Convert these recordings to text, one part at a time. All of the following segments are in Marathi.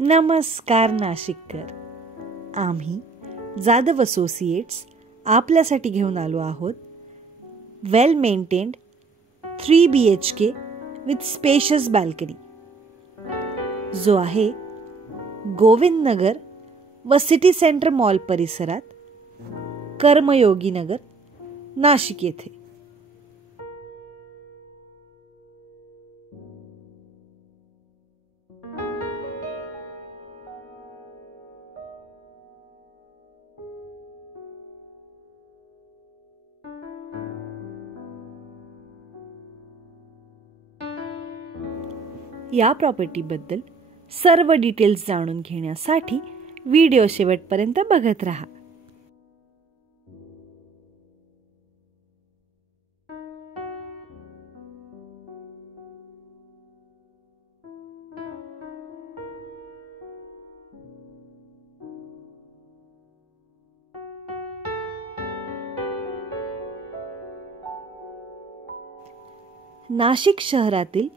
नमस्कार नाशिककर. आम्ही जाधव असोसिएट्स आपल्यासाठी घेऊन आलो आहोत well maintained 3 BHK with spacious balcony, जो आहे गोविंद नगर व सिटी सेंटर मॉल परिसरात, कर्मयोगी नगर, नाशिक येथे. या प्रॉपर्टीबद्दल सर्व डिटेल्स जाणून घेण्यासाठी व्हिडिओ शेवटपर्यंत बघत राहा. नाशिक शहरातील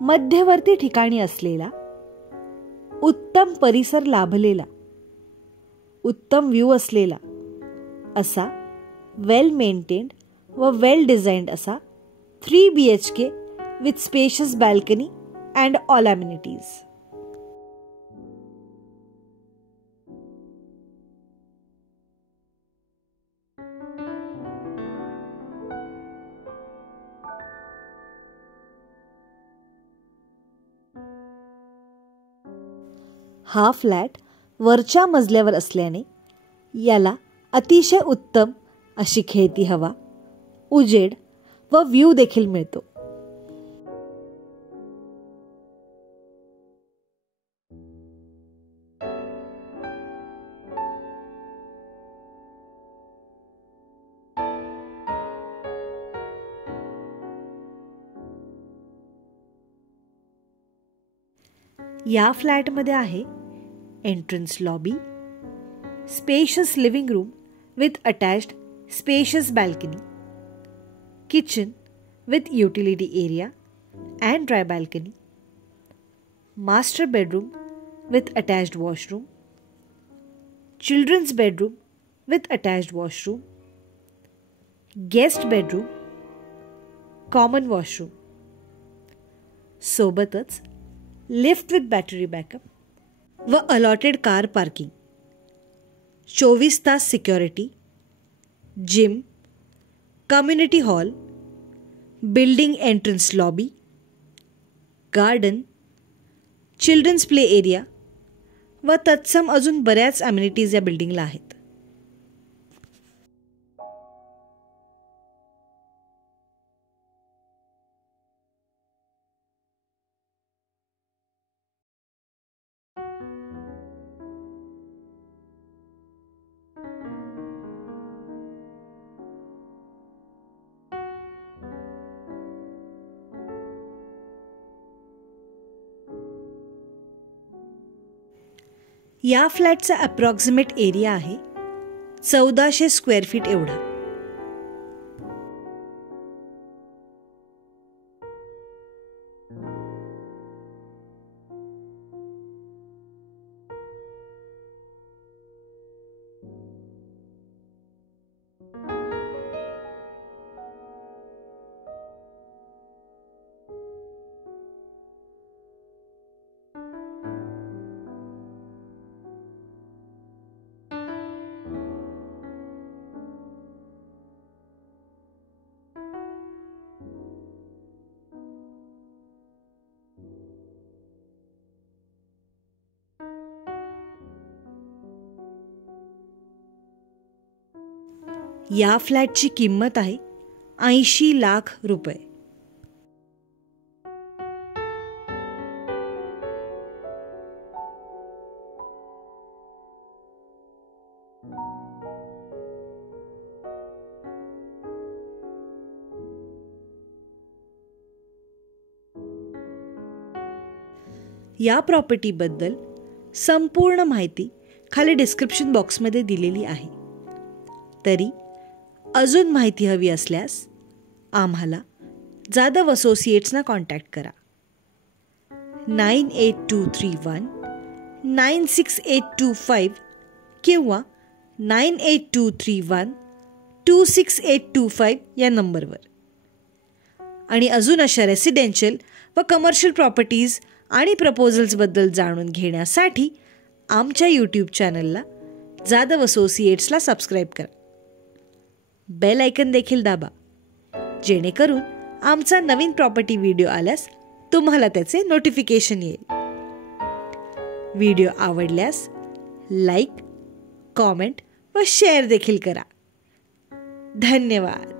मध्यवर्ती ठिकाणी असलेला, उत्तम परिसर लाभलेला, उत्तम व्ह्यू असलेला असा वेल मेंटेन्ड व वेल डिझाइन्ड असा 3 BHK with spacious balcony and all amenities. हा फ्लॅट वरच्या मजल्यावर असल्याने याला अतिशय उत्तम अशी खेळती हवा, उजेड व व्ह्यू देखील मिळतो. या फ्लॅटमध्ये आहे entrance lobby, spacious living room with attached spacious balcony, kitchen with utility area and dry balcony, master bedroom with attached washroom, children's bedroom with attached washroom, guest bedroom, common washroom, सोबतच लिफ्ट विथ बॅटरी बॅकअप व अलॉटेड कार पार्किंग, 24 तास security, gym, community hall, building entrance lobby, garden, children's play area व तत्सम अजून बऱ्याच अम्युनिटीज या बिल्डिंगला आहेत. या फ्लॅटचा अप्रॉक्सिमेट एरिया आहे 1400 स्क्वेअर फीट एवढा. या फ्लॅटची किंमत आहे 80 लाख रुपये. या प्रॉपर्टीबद्दल संपूर्ण माहिती खाली डिस्क्रिप्शन बॉक्समध्ये दिलेली आहे. तरी अजून माहिती हवी असल्यास आम्हाला जाधव असोसिएट्सना कॉन्टॅक्ट करा. 98231 96825 किंवा 9823126825 या नंबरवर. आणि अजून अशा रेसिडेन्शियल व कमर्शियल प्रॉपर्टीज आणि प्रपोजल्सबद्दल जाणून घेण्यासाठी आमच्या यूट्यूब चॅनलला जाधव असोसिएट्सला सबस्क्राईब करा. बेल आयकन देखील दाबा, जेणेकरून आमचा नवीन प्रॉपर्टी व्हिडिओ आल्यास तुम्हाला त्याचे नोटिफिकेशन येईल. व्हिडिओ आवडल्यास लाईक, कॉमेंट व शेअर देखील करा. धन्यवाद.